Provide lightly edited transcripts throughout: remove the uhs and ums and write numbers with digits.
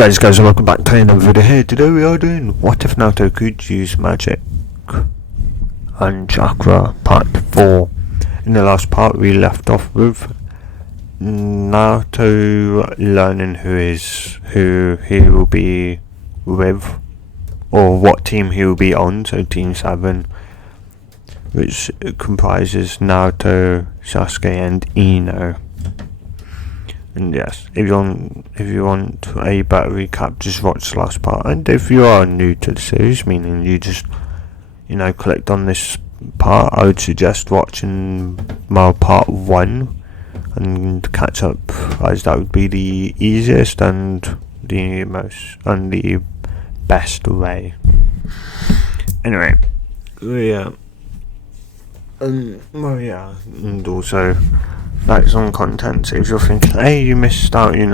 Guys, and welcome back to another video here. Today we are doing What If Naruto Could Use Magic and Chakra Part 4. In the last part we left off with Naruto learning who he will be with, or what team he will be on, so Team 7, which comprises Naruto, Sasuke and Ino. And yes, if you want a better recap, just watch the last part. And if you are new to the series, meaning you just clicked on this part, I would suggest watching my part 1 and catch up, as that would be the easiest and the best way. Anyway, and also, like, some content, so if you're thinking, hey, you missed out, them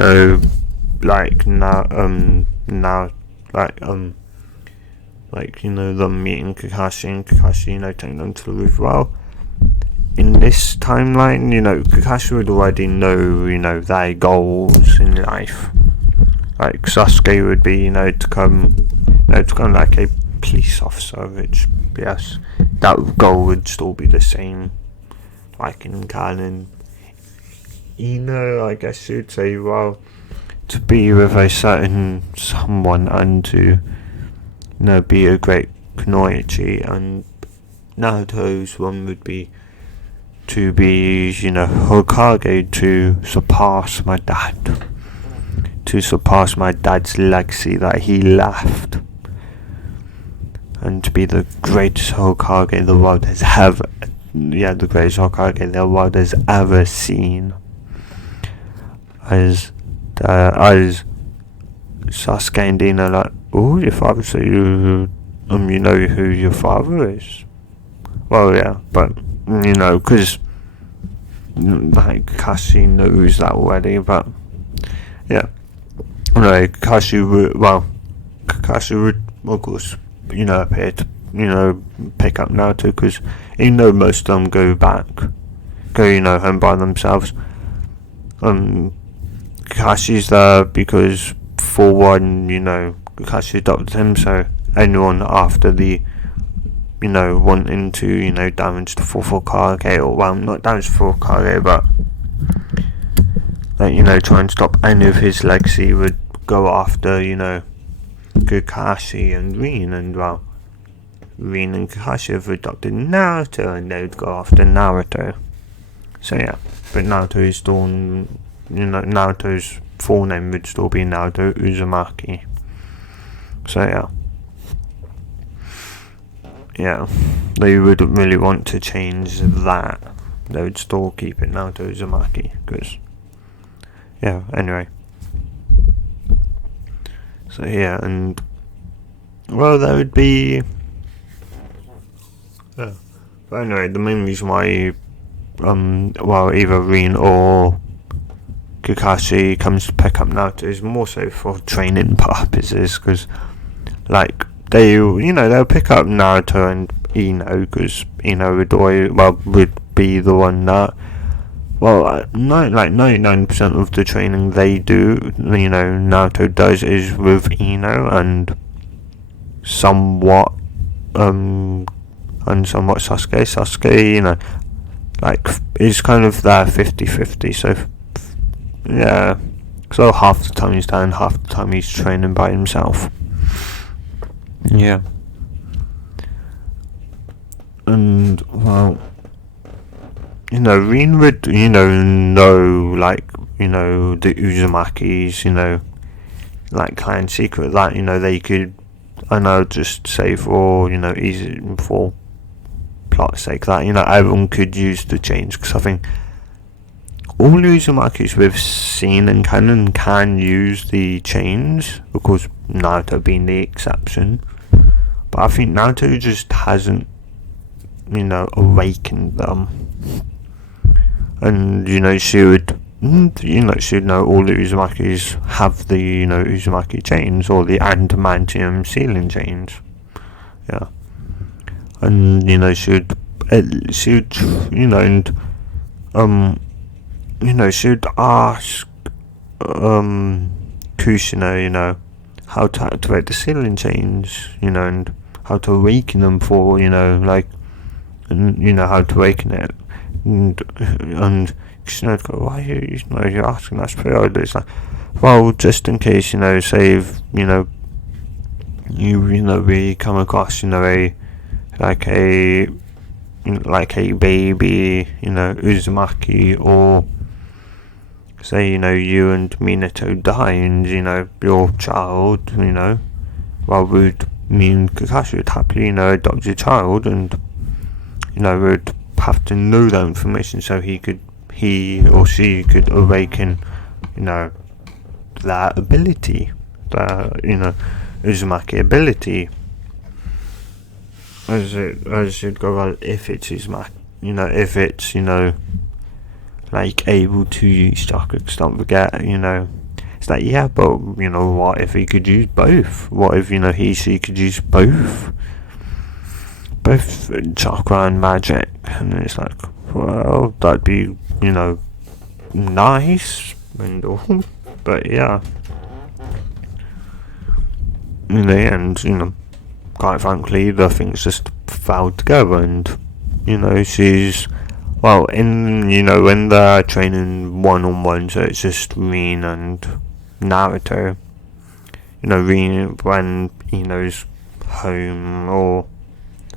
meeting Kakashi and Kakashi, taking them to the roof. Well, in this timeline, Kakashi would already know, their goals in life. Like, Sasuke would be, to become like a police officer, which, yes, that goal would still be the same, like in canon. I guess you'd say, well, to be with a certain someone and to, be a great Kunoichi, and Naruto's one would be to be, Hokage, to surpass my dad's legacy that he left, and to be the greatest Hokage the world has the greatest Hokage the world has ever seen. As Sasuke and Ino like, oh, your father, so you know who your father is. Well, yeah, but because like Kakashi knows that already. But yeah, Kakashi would of course appear to pick up Naruto, because most of them go home by themselves. Kakashi's there because, for one, Kakashi adopted him, so anyone after the, wanting to, damage the fourth Hokage, or, well, not damage the fourth Hokage, but, try and stop any of his legacy, would go after, Kakashi and Rin, and, well, Rin and Kakashi have adopted Naruto, and they would go after Naruto. So, yeah, but Naruto is still, Naruto's full name would still be Naruto Uzumaki. So yeah, they wouldn't really want to change that. They would still keep it Naruto Uzumaki, because anyway. So yeah, and well, that would be but anyway, the main reason why either Rin or Kakashi comes to pick up Naruto is more so for training purposes, because they'll pick up Naruto and Ino, because Ino would be the one that, 99% of the training they do, Naruto does, is with Ino, and somewhat Sasuke. Sasuke, is kind of there 50-50, so yeah, so half the time he's down, half the time he's training by himself. Yeah. And, well, Rin would, know, the Uzumaki's, clan secret, that, they could, just say for, easy, for plot's sake, that, everyone could use the change, because I think all Uzumakis we've seen in canon can use the chains, of course Naruto being the exception, but I think Naruto just hasn't, awakened them, and she would know all the Uzumakis have the Uzumaki chains, or the adamantium sealing chains, and she would should ask Kushina, how to activate the sealing chains, and how to awaken them for, like, and, how to awaken it. And Kushina go, why are you're asking? That's pretty odd. It's like, well, just in case, say if, we come across, like a baby, Uzumaki, or say, you and Minato die, and, your child, would me and Kakashi would happily, adopt your child, and, would have to know that information so he or she could awaken, that ability, that, Uzumaki ability. As it go, well, if it's Uzumaki, if it's, like, able to use chakra, don't forget, it's like, yeah, but, what if he could use both? What if, she could use both chakra and magic? And it's like, well, that'd be, nice and all, but yeah, in the end, quite frankly, the things just fell together, and, she's, well, when they're training one-on-one, so it's just Rin and Naruto, Rin when Ino's home, or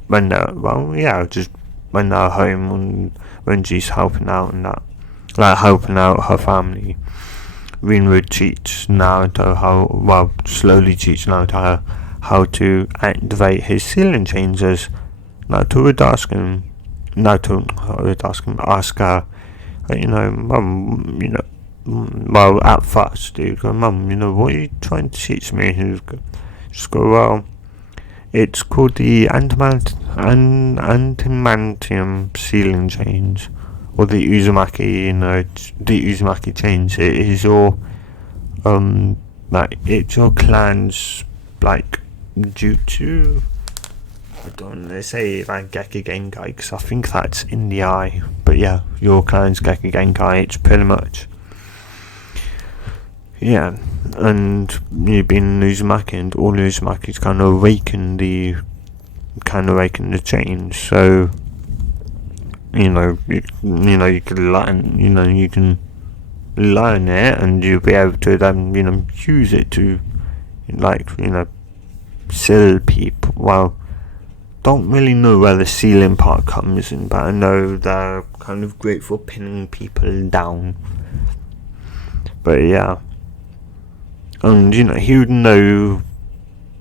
when they're, just when they're home, and when she's helping out and that, like, helping out her family, Rin would teach Naruto slowly teach Naruto how to activate his sealing chains, as Naruto would ask her, Mum, well, at first, he'd go, Mum, what are you trying to teach me? He'd just go, well, it's called the antimantium sealing chains, or the Uzumaki, the Uzumaki chains. It is your, it's your clan's, like, jutsu. I don't know, they say, like, Gekki Genkai, because I think that's in the eye, but yeah, your clan's Gekki Genkai, it's pretty much, yeah, and you being Uzumaki, and all Uzumakis kind of awaken the chains, so, you can learn it, and you'll be able to then, use it to, like, seal people. Well, don't really know where the sealing part comes in, but I know they're kind of great for pinning people down. But yeah, and he would know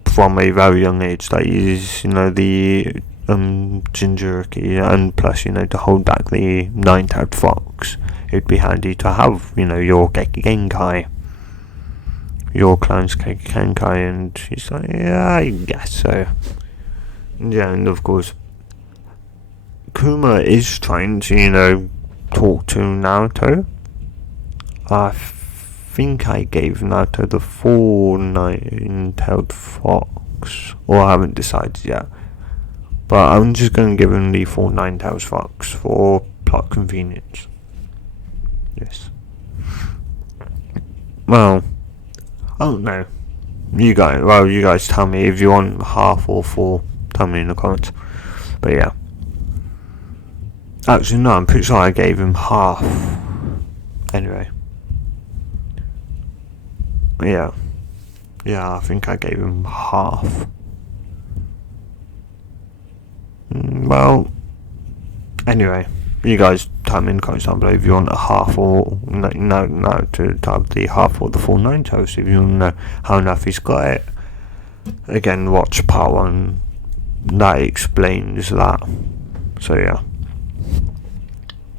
from a very young age that he's the Jinchuriki, and plus to hold back the nine-tailed fox. It'd be handy to have your Gekki Genkai, your clan's Gekki Genkai, and he's like, yeah, I guess so. Yeah, and of course, Kuma is trying to, talk to Naruto. I think I gave Naruto the 4 nine-tailed fox, or I haven't decided yet. But I'm just going to give him the 4 nine-tailed fox for plot convenience. Yes. Well, I don't know. You guys tell me if you want half or full. Tell me in the comments. But yeah. Actually, no, I'm pretty sure I gave him half. Anyway. Yeah. Yeah, I think I gave him half. Well, anyway. You guys tell me in the comments down below if you want a half or no to have the half or the full 9 toast. If you want to know how Nafi's got it, again, watch part 1. That explains that. So yeah.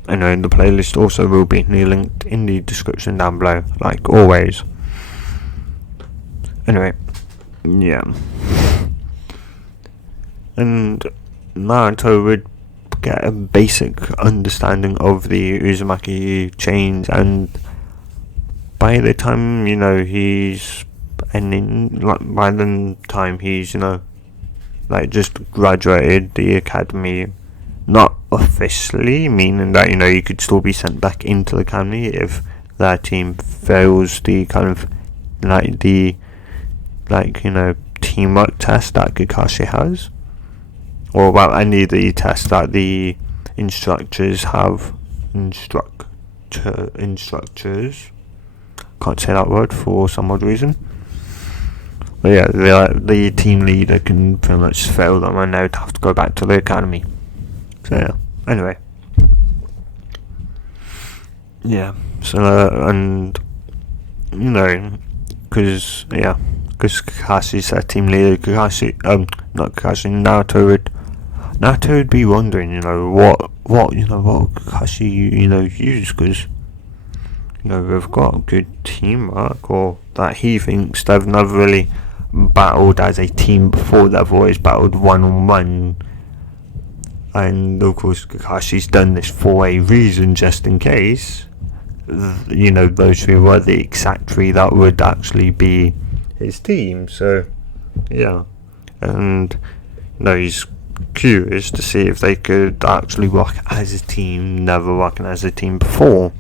Anyway, the playlist also will be linked in the description down below, like always. Anyway, yeah. And Naruto would get a basic understanding of the Uzumaki chains, and by the time he's by the time he's just graduated the academy, not officially, meaning that you could still be sent back into the academy if their team fails the kind of like the teamwork test that Kakashi has, or well, any of the tests that the instructors have. Instructors. Can't say that word for some odd reason. But yeah, the team leader can pretty much fail them and they'd have to go back to the academy. So yeah, anyway. Yeah, so, and, because Kakashi's their team leader, Naruto would be wondering, what Kakashi, used, because, they've got good teamwork, or that he thinks they've never really battled as a team before, they've always battled one-on-one, and of course Kakashi's done this for a reason, just in case, those three were the exact three that would actually be his team, so, yeah, and, he's curious to see if they could actually work as a team, never working as a team before.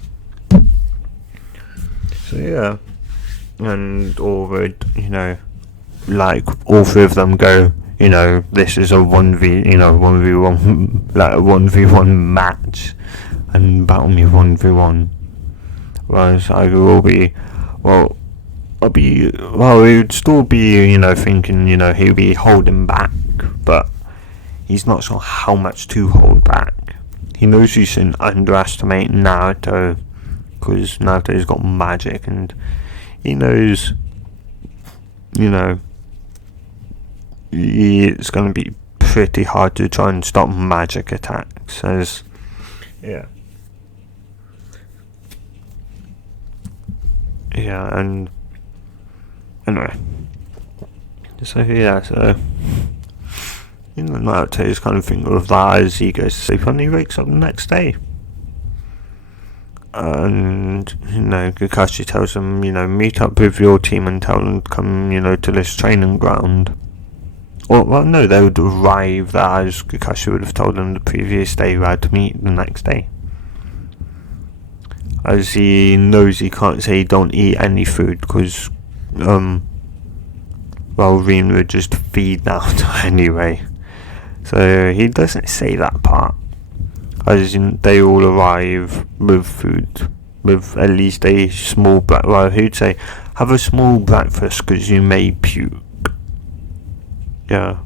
So yeah, and all would, all three of them go, this is a 1v1, like a 1v1 match, and battle me 1v1. Whereas I will be, he would still be, thinking, he'll be holding back, but he's not sure how much to hold back. He knows he shouldn't underestimate Naruto, because Naruto's got magic, and he knows, it's going to be pretty hard to try and stop magic attacks, as, yeah, and, anyway, so, Naruto's kind of thinking of that as he goes to sleep, and he wakes up the next day. And, Kakashi tells him, meet up with your team and tell them to come, to this training ground. Well, no, they would arrive there, as Kakashi would have told them the previous day, who had to meet the next day. As he knows he can't say don't eat any food, because, Rin would just feed Naruto anyway. So he doesn't say that part. As in, they all arrive with food, with at least a small he'd say, have a small breakfast because you may puke. Yeah.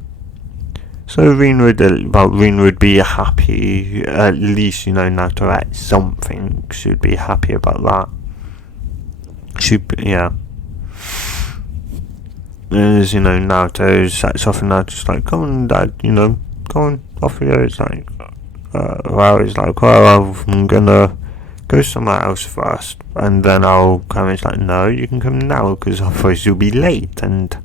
So Rin would be happy, at least, Naruto ate something, should be happy about that. Yeah. As, Naruto sets off and Naruto's like, come on, Dad, go on, off we go. It's like, he's like, I'm gonna go somewhere else first, and then I'll come. It's like, no, you can come now, because otherwise you'll be late, and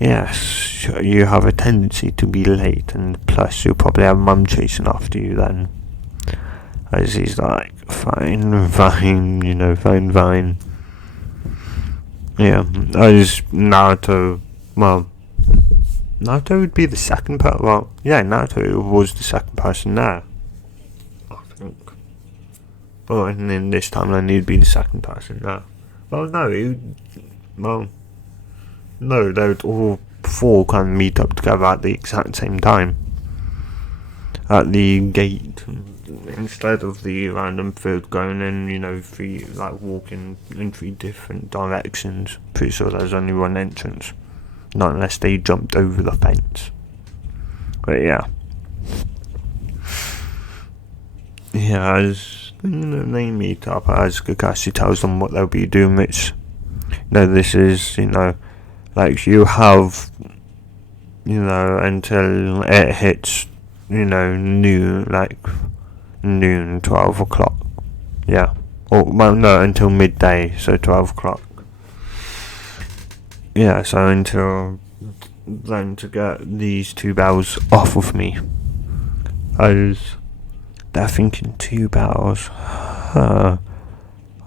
yes, you have a tendency to be late, and plus you'll probably have Mum chasing after you then. As he's like, fine. Yeah, as Naruto would be the second person. Well, yeah, Naruto was the second person there, I think. Well, and in this timeline, he'd be the second person there. Well, no, they would all four kind of meet up together at the exact same time at the gate, instead of the random third going in, walking in three different directions. Pretty sure there's only one entrance. Not unless they jumped over the fence. But yeah. Yeah, as they meet up, as Kakashi tells them what they'll be doing, which, this is, you have, until it hits, noon, 12 o'clock. Yeah. Until midday, so 12 o'clock. Yeah, so until then to get these two bells off of me. As they're thinking 2 bells. I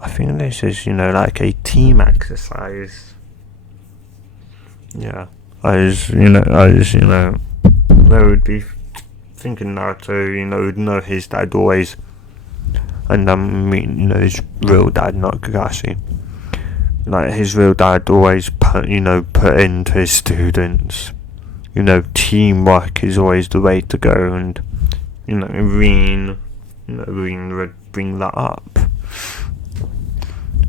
think this is, a team exercise. Yeah. As they would be thinking Naruto, would know his dad always, and his real dad, not Kakashi. like his real dad always put into his students. Teamwork is always the way to go, and Reen would bring that up.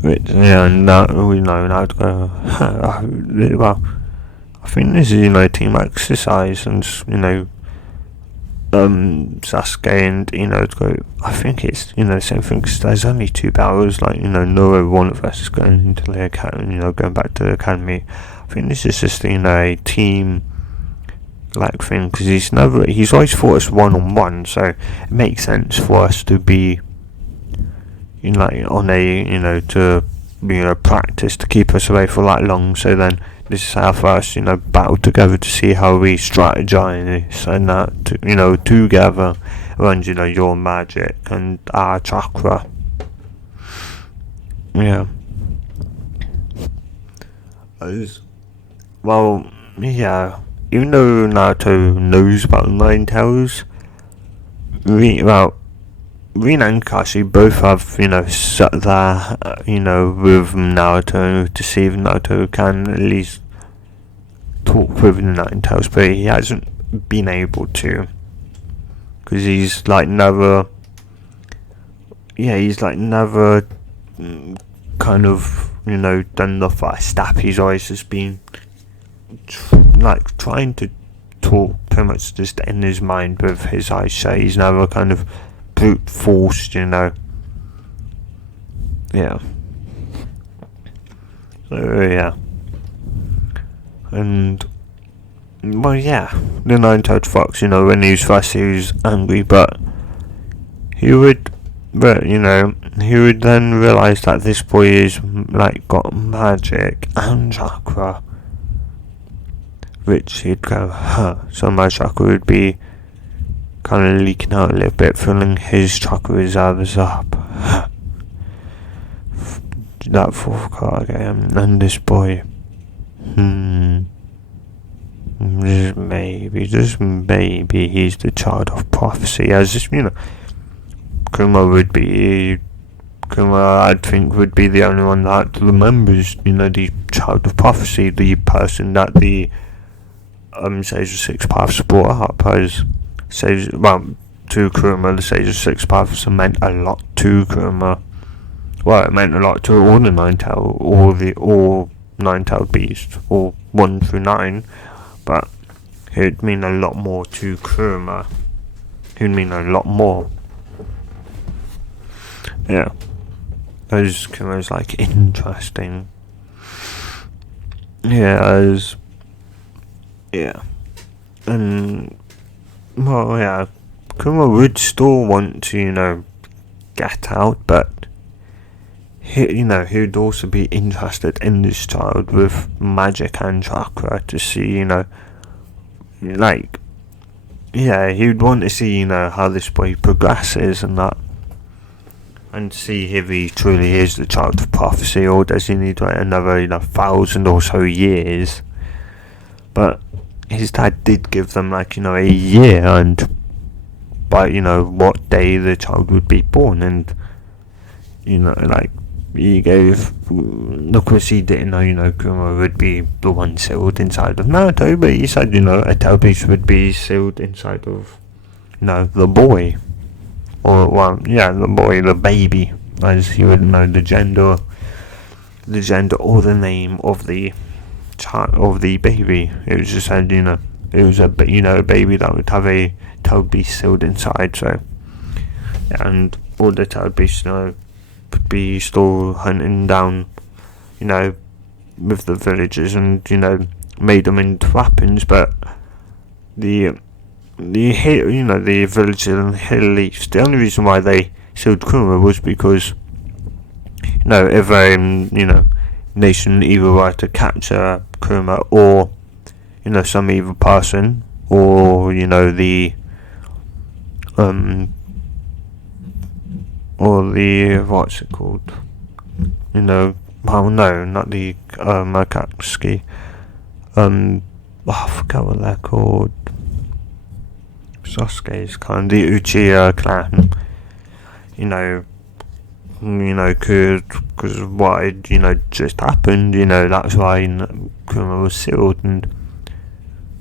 Which, and that I'd go, well, I think this is team exercise, and Sasuke and go. I think it's the same thing, because there's only 2 battles. No one of us is going into the academy, going back to the academy. I think this is just a team thing, because he's always fought us one-on-one, so it makes sense for us to be on a to practice to keep us away for that long. So then this is our first battle together to see how we strategize, and that together runs your magic and our chakra. Yeah. Well, yeah. Even though Naruto knows about 9 tails, Rin and Kakashi both have, sat there, with Naruto to see if Naruto can at least talk with the 9 tails, but he hasn't been able to, because he's never kind of, done the first step. He's always just been trying to talk pretty much just in his mind with his eyes shut. He's never kind of brute forced, Yeah. So, yeah. And, well, yeah, the 9-tailed fox, when he was first, he was angry, but he would then realise that this boy is, got magic and chakra, which he'd go, so my chakra would be kind of leaking out a little bit, filling his chakra reserves up. That 4th card game, and this boy, just maybe he's the child of prophecy, as just, Kuma, I think, would be the only one that remembers, the child of prophecy, the person that the Sage of 6 Paths brought up as Sage, to Kurama. The Sage of 6 Paths meant a lot to Kurama. Well, it meant a lot to all the 9-tailed, all 9-tailed beasts, all 1 through 9, but it'd mean a lot more to Kurama. It'd mean a lot more. Yeah. As Kuma's interesting. Yeah, yeah. And, well, yeah, Kuma would still want to, get out, but he'd also be interested in this child with magic and chakra to see, he'd want to see, how this boy progresses and that, and see if he truly is the child of prophecy, or does he need another 1,000 or so years. But his dad did give them a year, and by what day the child would be born, and he gave, of course he didn't know Kuma would be the one sealed inside of Naruto, but he said a tail beast would be sealed inside of the boy, or the boy, the baby, as he would know the gender or the name of the child, of the baby. It was just said it was a baby that would have a tail beast sealed inside. So, and all the tail beasts would be still hunting down with the villagers, and made them into weapons. But the villagers and hill leafs, the only reason why they sealed Kuma was because if nation either were to capture Kuma, or some evil person, or or the what's it called, well, no, not the Akatsuki, I forgot what they're called. Sasuke's clan, the Uchiha clan, because of what had, just happened, that's why Kuma was sealed. And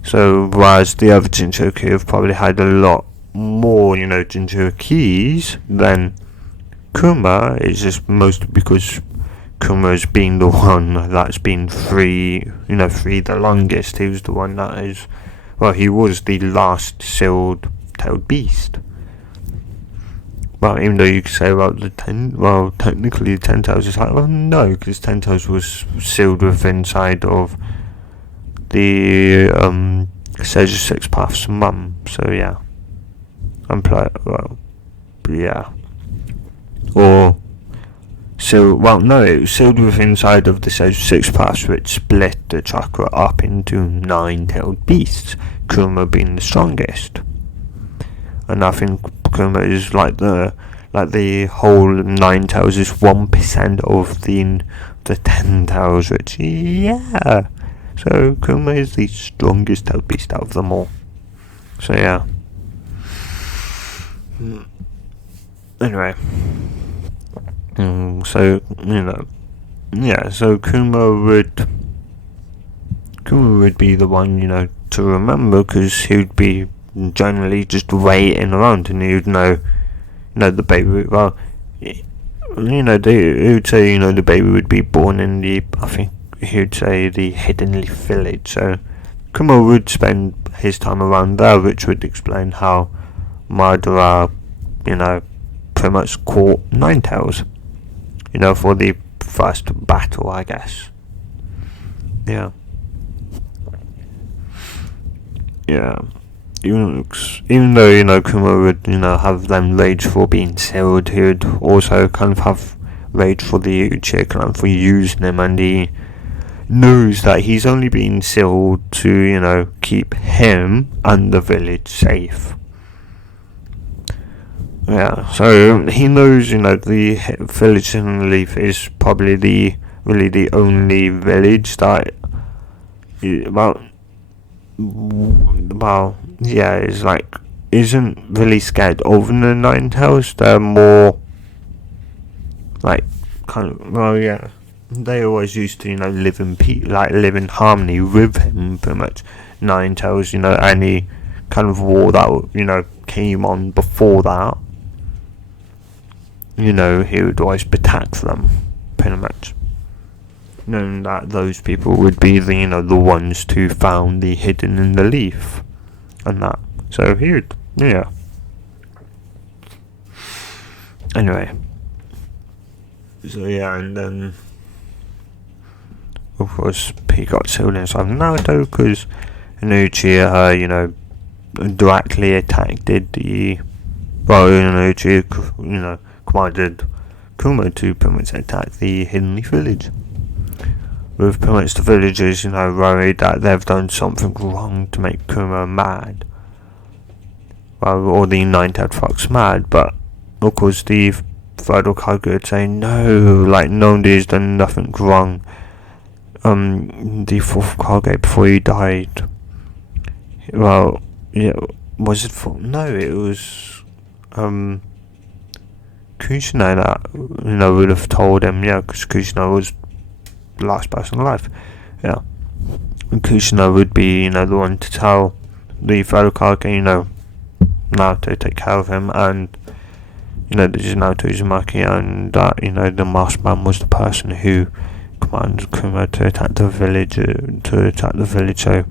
so, whereas the other Jinchuriki have probably had a lot more, Jinchurikis than Kuma, it's just mostly because Kuma's been the one that's been free the longest. He was the one that is, he was the last sealed-tailed beast. Well, even though you could say about technically the Ten Tails is like, no, because Ten Tails was sealed inside of the Sage of Six Paths mum. So yeah, yeah. Or no, it was sealed inside of the Sage of Six Paths, which split the chakra up into 9-tailed beasts. Kuma being the strongest. And I think Kuma is like the whole 9 tails is 1% of the 10 tails, which yeah. So Kuma is the strongest tailed beast out of them all. So yeah. Anyway. So So Kuma would be the one to remember, because he would be generally just waiting around, and you'd know the baby. Well, they would say the baby would be born in I think he would say the Hidden Leaf Village. So Kuma would spend his time around there, which would explain how Madara pretty much caught Ninetales for the first battle, I guess. Yeah. Even though Kuma would have them rage for being sealed, he would also kind of have rage for the Uchiha clan for using him, and he knows that he's only been sealed to keep him and the village safe. Yeah, so he knows the village in Leaf is probably really the only village that is isn't really scared of the Ninetales. They're more they always used to live in harmony with him, pretty much. Ninetales, any kind of war that came on before that, he would always protect them, pretty much, knowing that those people would be the ones to found the Hidden in the Leaf and that. So he would, yeah. Anyway, so yeah, and then of course he got sealed inside Naruto because Uchiha directly attacked the Uchiha commanded Kuma to pretty much attack the Hidden Leaf Village, with pretty much the villagers worried that they've done something wrong to make Kuma mad, or the Nine-Tailed Fox mad. But of course the third Hokage would say no, nobody's done nothing wrong. The fourth Hokage, before he died, was it it was Kushina that would have told him, because Kushina was the last person alive. Yeah, and Kushina would be the one to tell the third Hokage Naruto take care of him, and this is Naruto Uzumaki, and that the masked man was the person who commanded Kuma to attack the village. So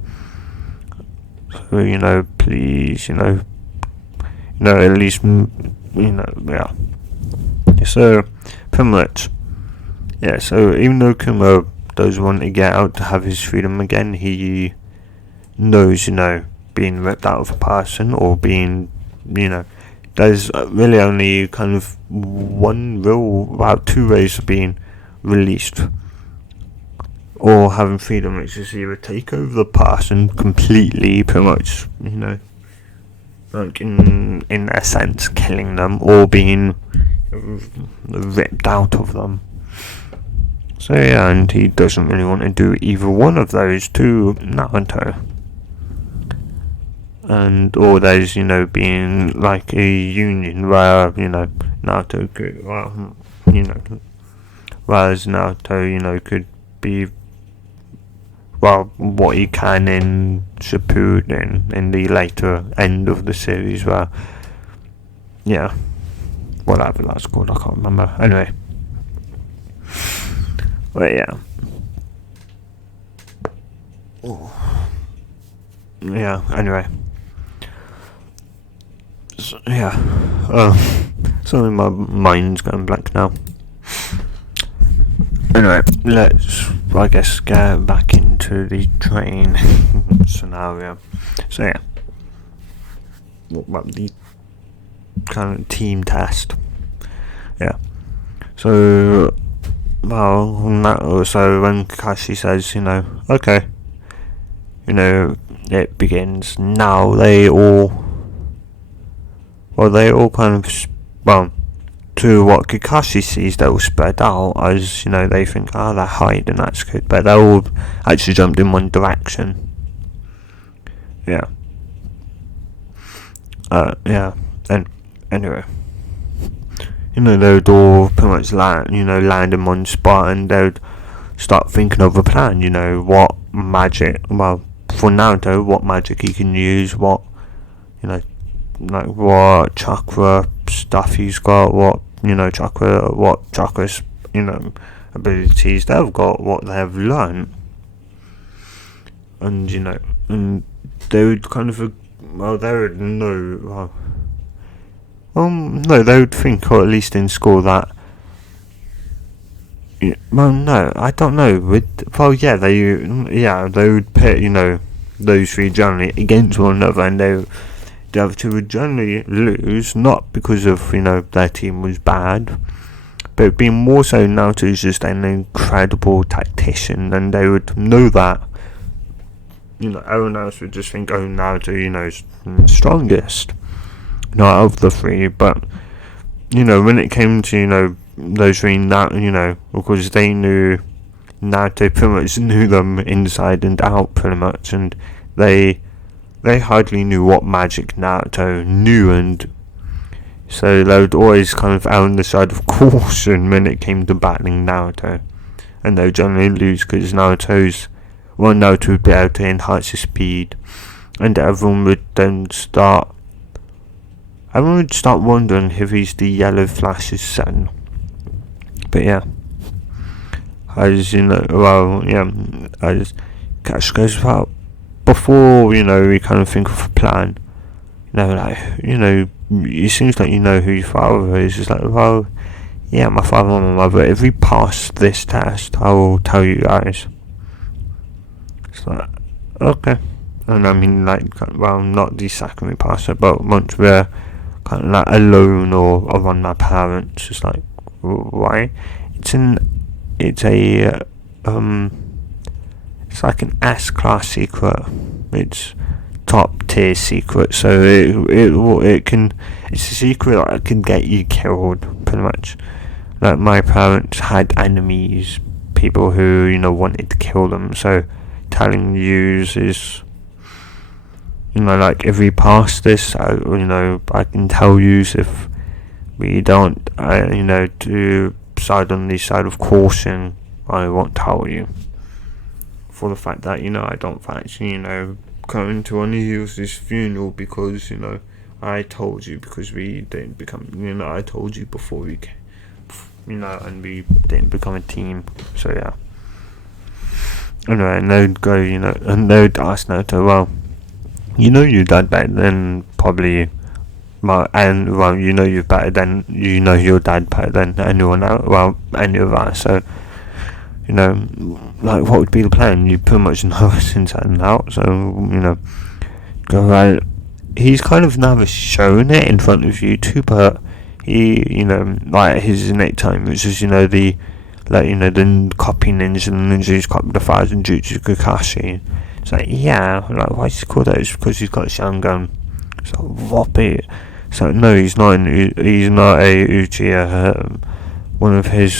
please, at least yeah. So pretty much, yeah. So even though Kuma does want to get out to have his freedom again, he knows being ripped out of a person, or being there's really only kind of about two ways of being released or having freedom, which is either take over the person completely, pretty much, in a sense killing them, or being ripped out of them. So yeah, and he doesn't really want to do either one of those to Naruto. And or there's being like a union where Naruto could, whereas Naruto, could be, well, what he can in Shippuden, in the later end of the series, where, whatever that's called, I can't remember. Anyway, but anyway. So, sorry, my mind's going blank now. Anyway, let's, I guess, get back into the train scenario. So what about the kind of team test? So, so when Kakashi says, okay, it begins now, they all kind of, to what Kakashi sees, they're all spread out as, they think, they're hiding, that's good, but they're all actually jumped in one direction. And anyway, they would all pretty much land in one spot, and they would start thinking of a plan, what magic, well, for Naruto, what magic he can use, what, like what chakra stuff he's got, what chakra abilities they've got, what they've learned, and and they would kind of, they would know, no, they would think, or at least in school, that, no, I don't know, they would pit, those three generally against one another, and the other two would generally lose, not because of, their team was bad, but it'd be more so Naruto's just an incredible tactician, and they would know that, everyone else would just think, Naruto, is strongest, not out of the three, but, when it came to, those three, because they knew, Naruto pretty much knew them inside and out, pretty much, and they hardly knew what magic Naruto knew, and so they would always kind of err on the side of caution when it came to battling Naruto, and they would generally lose because Naruto would be able to enhance his speed, and everyone would start wondering if he's the Yellow Flash's son. But as Cash goes, well, before, we kind of think of a plan, it seems like who your father is. It's like, well, my father and my mother, if we pass this test, I will tell you guys. It's like, okay. And I mean, not the second we pass it, but once we're kind of like alone or around my parents, it's like, why? It's like an S-class secret. It's top tier secret, so it's a secret that can get you killed, pretty much. Like, my parents had enemies, people who wanted to kill them, so telling yous is, if we pass this, I can tell yous. If we don't, to side on the side of caution, I won't tell you. For the fact that, I don't actually, going to one of you's funeral because, I told you, because we didn't become, I told you before we came, and we didn't become a team, so Anyway, and they'd go, and they'd ask Naruto, well, your dad better than probably, you're better than, your dad better than anyone else, any of us, so, what would be the plan? You pretty much know us inside and out, so, go right. He's kind of never shown it in front of you two, but he, his nickname, which is, the copy ninja, the ninja who's copied the 1,000 jutsu Kakashi. It's like, why is he called that? It's because he's got a Sharingan. So, whop it. So, no, he's not a Uchiha. One of his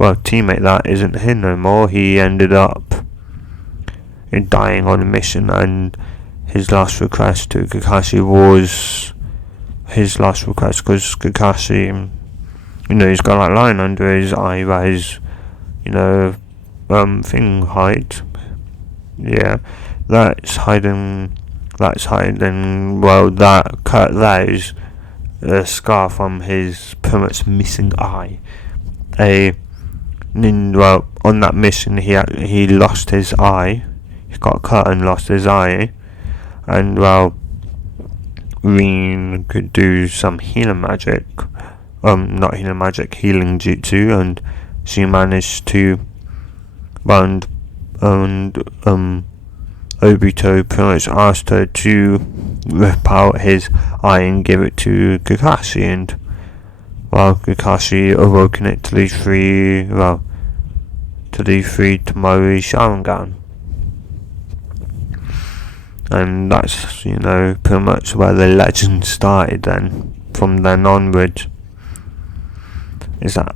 teammate that isn't him no more. He ended up dying on a mission, and his last request to Kakashi was because Kakashi he's got that line under his eye where his, thing hides. Yeah, that's hiding. Well, that cut there is a scar from his pretty much missing eye. On that mission, he lost his eye. He got cut and lost his eye, and Rin could do some healing magic. Not healing magic, healing jutsu, and she managed to. And Obito pretty much asked her to rip out his eye and give it to Kakashi, and Kakashi awoken it to the three Tomori Sharingan. And that's, pretty much where the legend started then. From then onwards. Is that,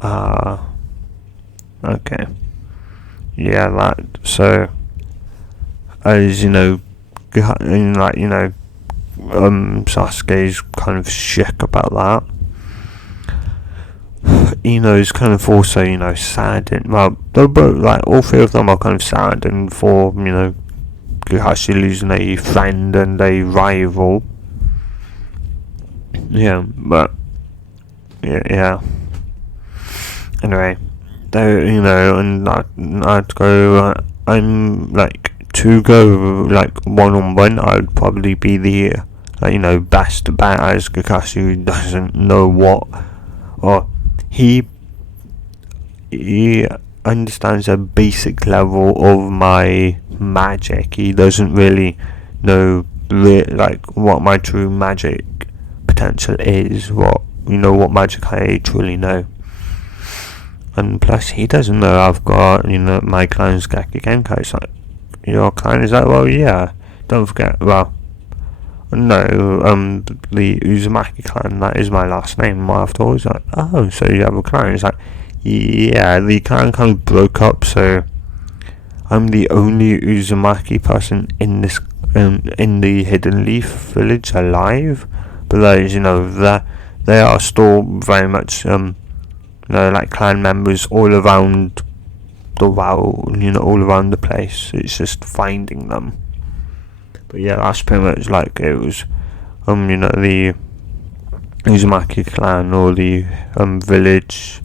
okay. Yeah, so, as Sasuke's kind of shook about that. Ino's kind of also, saddened. Well, they're both, all three of them are kind of saddened for, Kakashi losing a friend and a rival. Yeah, but, yeah. Anyway, and I'd go, to go, one-on-one, I'd probably be the, best bet, as Kakashi doesn't know what, or he understands a basic level of my magic. He doesn't really know, what my true magic potential is, what magic I truly know. And plus, he doesn't know I've got, my clan's Gekigenkai. It's like, your clan is like, well, yeah, don't forget, no, the Uzumaki clan, that is my last name. Afterwards, like, oh, so you have a clan? It's like, yeah, the clan kind of broke up, so I'm the only Uzumaki person in this, in the Hidden Leaf village alive. But those, they are still very much, clan members all around the world, all around the place. It's just finding them. But yeah, that's pretty much it was, the Uzumaki clan, or the village,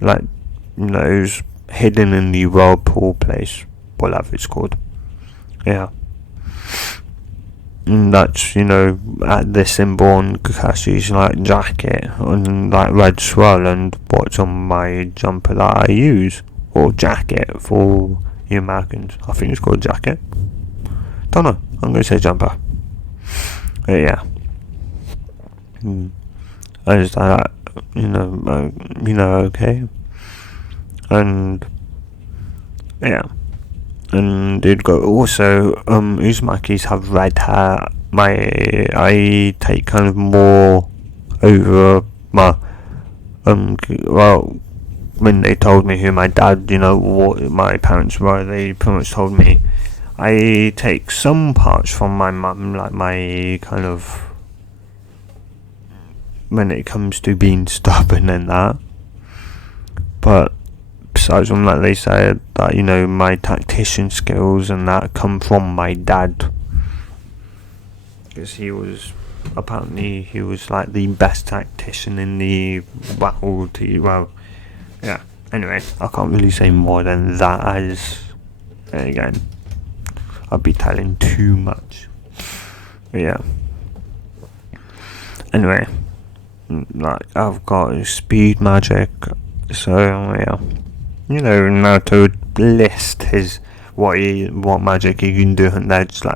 it was hidden in the whirlpool place, whatever it's called. Yeah. And that's, at the symbol on Kakashi's jacket, and red swirl, and what's on my jumper that I use, or jacket for you Americans. I think it's called jacket. Don't know. I'm gonna say jumper. But yeah. I just okay. And yeah. And it'd go also, Uzumakis have red hair. I take kind of more over my, when they told me who my dad, what my parents were, they pretty much told me I take some parts from my mum, my kind of, when it comes to being stubborn and that. But besides from that, they said that, my tactician skills and that come from my dad. Because he was the best tactician in the world. Yeah. Anyway, I can't really say more than that, as, again, I'd be telling too much. But yeah. Anyway, I've got speed magic, so yeah. Naruto would list what magic he can do, and they're just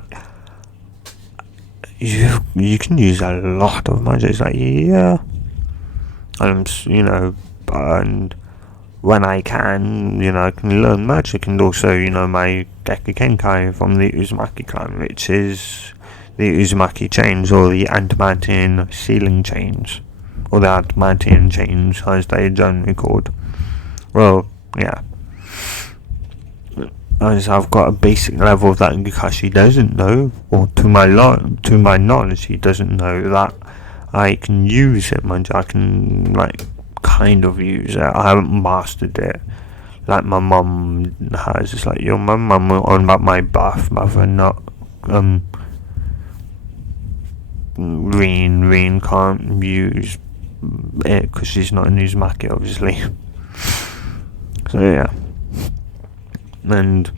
you can use a lot of magic. It's yeah. And and when I can, I can learn magic, and also, my Gekigenkai from the Uzumaki clan, which is the Uzumaki chains, or the Adamantian ceiling chains, or the Adamantian chains, as they are generally called. Well, yeah. As I've got a basic level that Kakashi doesn't know, or to my knowledge, he doesn't know that I can use it. I can kind of use it. I haven't mastered it like my mum has. It's like my mum on about my birth mother, not Reen can't use it because she's not in Uzumaki, obviously. So yeah, and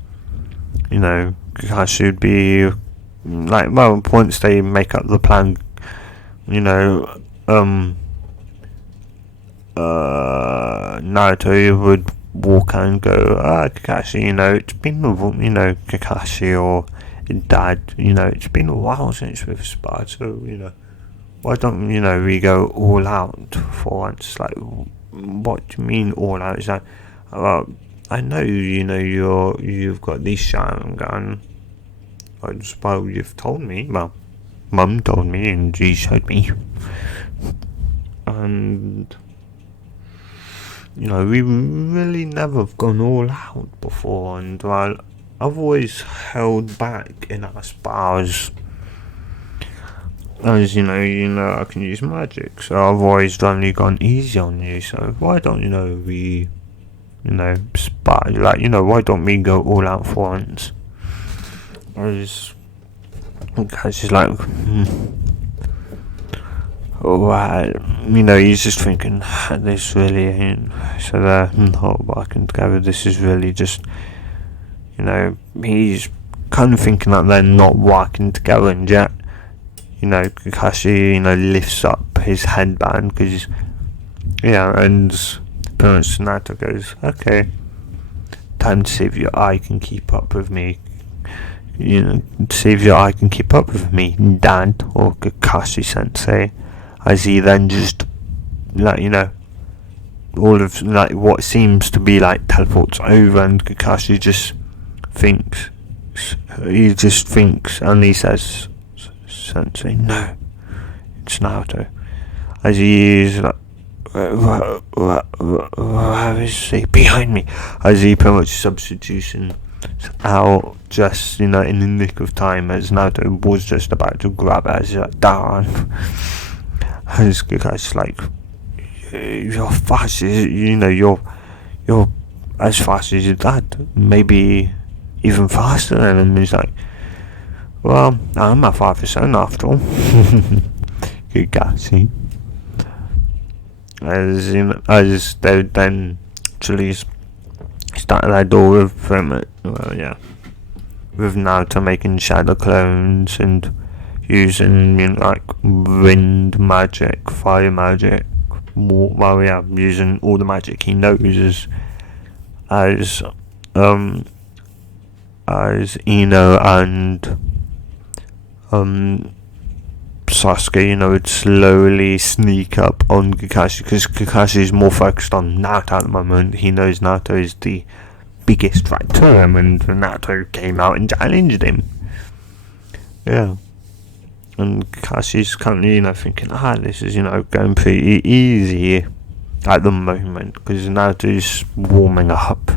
Kakashi would be like, well, once they make up the plan, Naruto would walk out and go, Kakashi, it's been Kakashi or Dad, it's been a while since we've sparred, so why don't we go all out for once? Like, what do you mean all out? Is that, well, I know you've got this Sharingan. Well, you've told me. Well, Mum told me and she showed me. And we really never have gone all out before, and I've always held back in our spars. As I can use magic, so I've always only gone easy on you. So why don't we, spar? Like why don't we go all out for once? Because she's like, he's just thinking this really ain't. So they're not working together. This is really just, he's kind of thinking that they're not working together, and yet. Kakashi, lifts up his headband because, and Prince Naruto goes, okay, time to see if your eye can keep up with me. See if your eye can keep up with me, Dad, or Kakashi Sensei. As he then just, all of, what seems to be, teleports over, and Kakashi just thinks, and he says, Sensei, no, it's Naruto. As he is like, where is he? Behind me. As he pretty much substitution out just, in the nick of time, as Naruto was just about to grab it, as he's like, darn. As Kakashi's like, you're fast, you're as fast as your dad, maybe even faster than him. He's like, well, I'm my father's son after all. Kakashi. As they then actually started their door with with Naruto making shadow clones and using wind magic, fire magic, using all the magic he knows as Ino and Sasuke, would slowly sneak up on Kakashi, because Kakashi is more focused on Naruto at the moment. He knows Naruto is the biggest threat to him, and Naruto came out and challenged him. Yeah. And Kakashi's currently, thinking, this is, going pretty easy at the moment, because Naruto's warming up.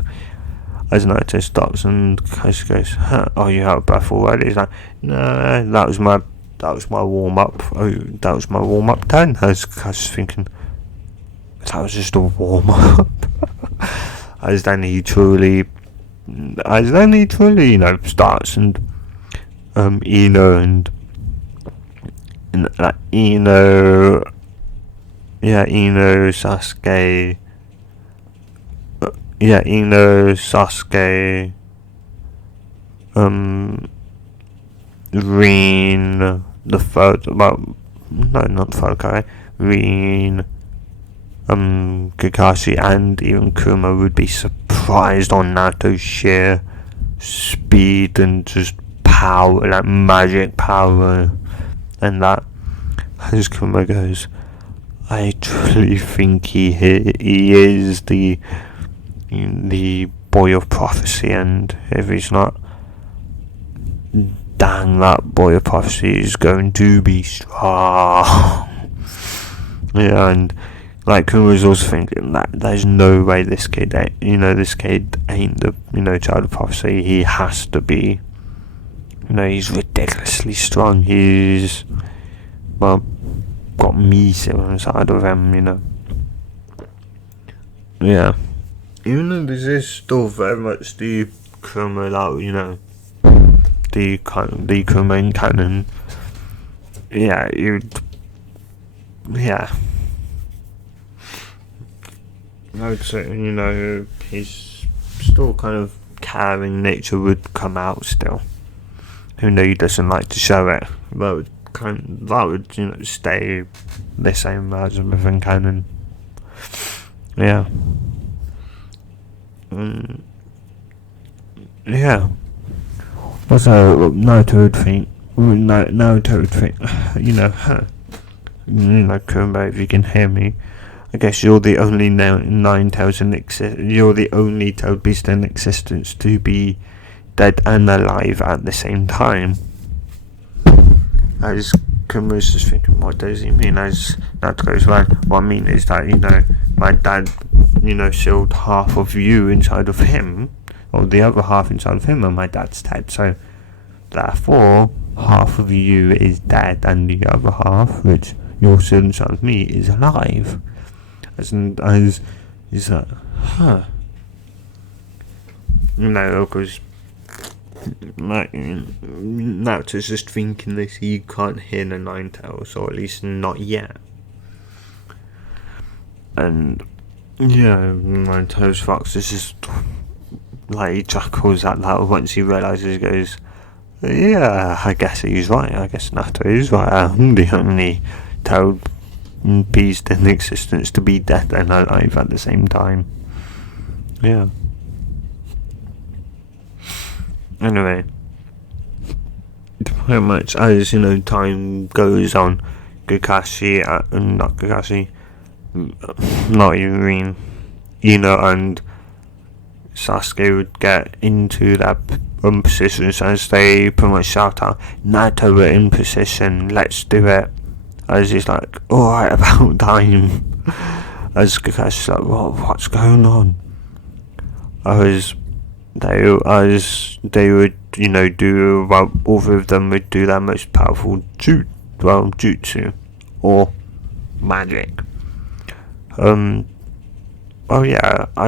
As Naruto stops and Kakashi goes, are you out of breath already? He's like, no, that was my warm up. Oh, that was my warm up turn. As Kakashi's thinking, that was just a warm up. As then he truly, starts, and Ino and Sasuke. Ino, Sasuke, Reen, the third, not the third guy, Reen, Kakashi, and even Kuma would be surprised on Naruto's sheer speed and just power, magic power, and that. As Kuma goes, I truly think he is the boy of prophecy, and if he's not, dang, that boy of prophecy is going to be strong. Yeah, and Kuma was also thinking that there's no way this kid ain't the child of prophecy. He has to be. He's ridiculously strong. He's got me sitting inside of him. yeah. Even though this is still very much the criminal, the main canon. Yeah, yeah. I would say, his still kind of caring nature would come out still. Even though he doesn't like to show it, that would stay the same as within canon. Yeah. Yeah. Also, Naruto would think, Kumba, if you can hear me, I guess you're the only nine tails in you're the only tailed beast in existence to be dead and alive at the same time. As Kumba's just thinking, what does he mean? As that goes, well, what I mean is that, my dad, sealed half of you inside of him, or the other half inside of him, and my dad's dead, so therefore, half of you is dead, and the other half, which you're still inside of me, is alive. Is that, because Naruto's just thinking this, he can't hear the nine tails, or at least not yet. And nine tails Fox is just like, he chuckles at that once he realizes, he goes, yeah, I guess he's right. I guess Naruto is right. I'm the only tailed beast in existence to be dead and alive at the same time. Yeah. Anyway, pretty much as time goes on, not Irene, and Sasuke would get into that positions as they pretty much shout out, Naruto, we're in position, let's do it. As he's like, alright, about time. As Kakashi's like, what's going on? As they would, do, well, all three of them would do their most powerful jutsu, or magic. I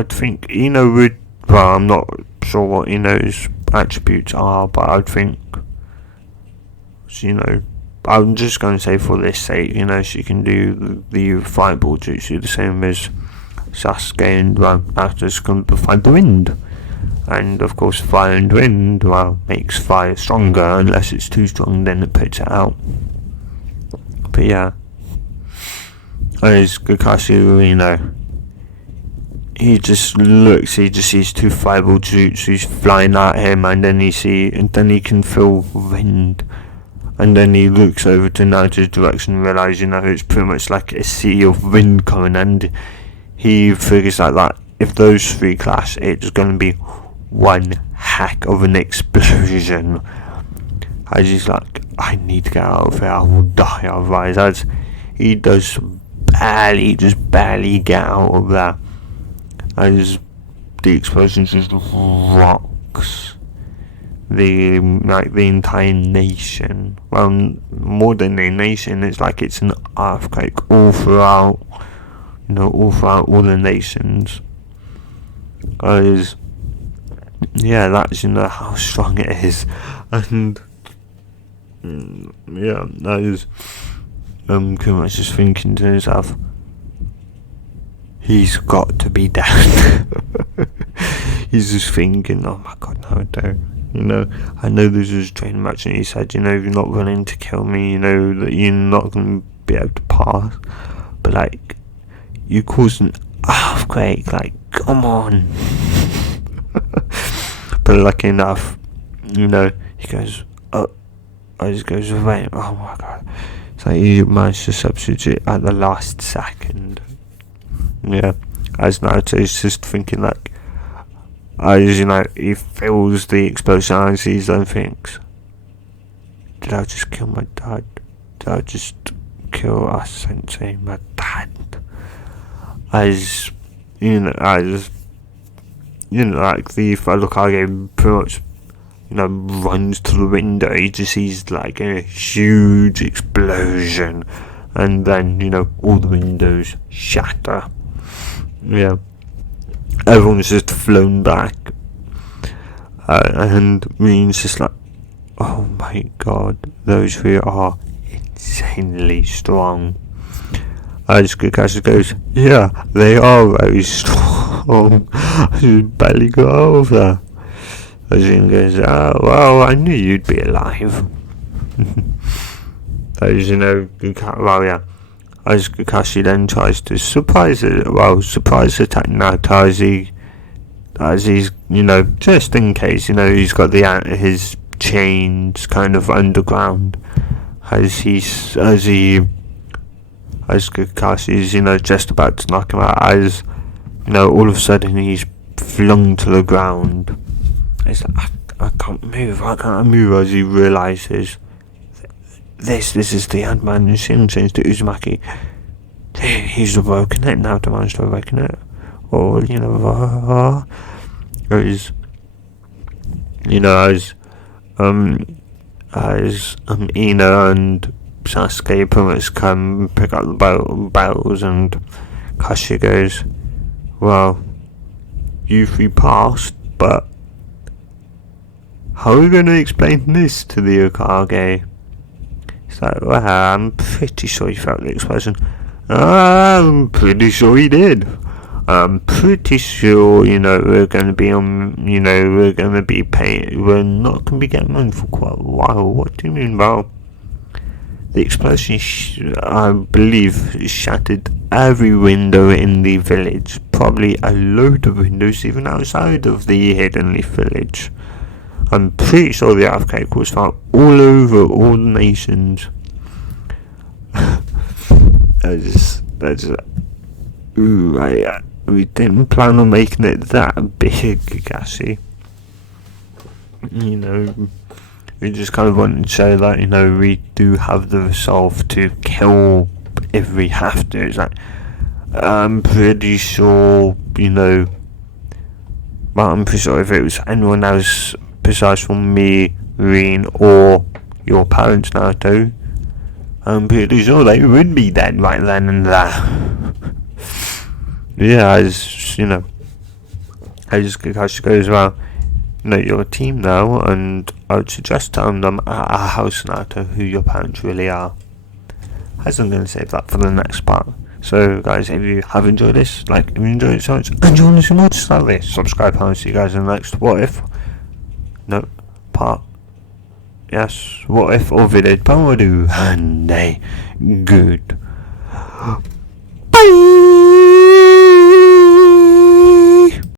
think would, well, I'm not sure what Ino's attributes are, but I'd think, I'm just going to say for this sake, she can do the fireball jutsu the same as Sasuke, and Naruto's going to find the wind. And of course, fire and wind, makes fire stronger. Unless it's too strong, then it puts it out. But yeah, as Kakashi, he just looks, he just sees two fireball jutsus flying at him, and then he can feel wind. And then he looks over to Naruto's direction and realizes, it's pretty much like a sea of wind coming, and he figures like that if those three clash, it's going to be one heck of an explosion. As he's like, I need to get out of here, I will die otherwise. As he does barely get out of there, as the explosion just rocks the entire nation. Well, more than a nation, it's like it's an earthquake all throughout all the nations. As that's how strong it is. And that is Kuma's just thinking to himself, he's got to be dead. He's just thinking, oh my god, no, don't. I know this is a training match, and he said, you're not willing to kill me, that you're not going to be able to pass, but you caused an earthquake, come on. But lucky enough, he goes, I just goes, wait, oh my god. It's like he managed to substitute at the last second. Yeah, as Naruto's just thinking as he feels the explosion and sees and thinks, did I just kill my dad? Did I just kill our sensei, my dad? As the fellow Kage pretty much runs to the window. He just sees a huge explosion, and then all the windows shatter. Yeah, everyone's just flown back, and Reen's just like, oh my god, those three are insanely strong. As Kakashi goes, yeah, they are very strong. I just barely got over. As Reen goes, oh, well, I knew you'd be alive. As well, yeah. As Kakashi then tries to surprise attack Naruto as he's, just in case, he's got his chains kind of underground, as Kakashi's, just about to knock him out, as, all of a sudden he's flung to the ground. He's like, I can't move, as he realises this is the Ant-Man machine change to Uzumaki. He's broken it, now to manage to awaken it. Or, as Ina and Sasuke pretty much come pick up the battles, and Kashi goes, well, you three passed, but how are we going to explain this to the Hokage? It's like, well, I'm pretty sure he felt the explosion. I'm pretty sure he did. I'm pretty sure, we're going to be on, we're going to be paying, we're not going to be getting money for quite a while. What do you mean, Val? The explosion, I believe, shattered every window in the village. Probably a load of windows even outside of the Hidden Leaf village. I'm pretty sure the earthquake was felt all over all the nations. We didn't plan on making it that big, Kakashi. We just kind of wanted to show that, we do have the resolve to kill if we have to. It's like, I'm pretty sure, well, I'm pretty sure if it was anyone else besides from me, Reen, or your parents, Naruto, I'm pretty sure they would be dead right then and there. Yeah, as Kakashi goes, well, you're a team now, and I would suggest telling them at our house, Naruto, who your parents really are. As I'm going to save that for the next part. So, guys, if you have enjoyed this, if you enjoyed it so much, and you want to see more just like this, subscribe, and I'll see you guys in the next what if or video power do, and a good bye.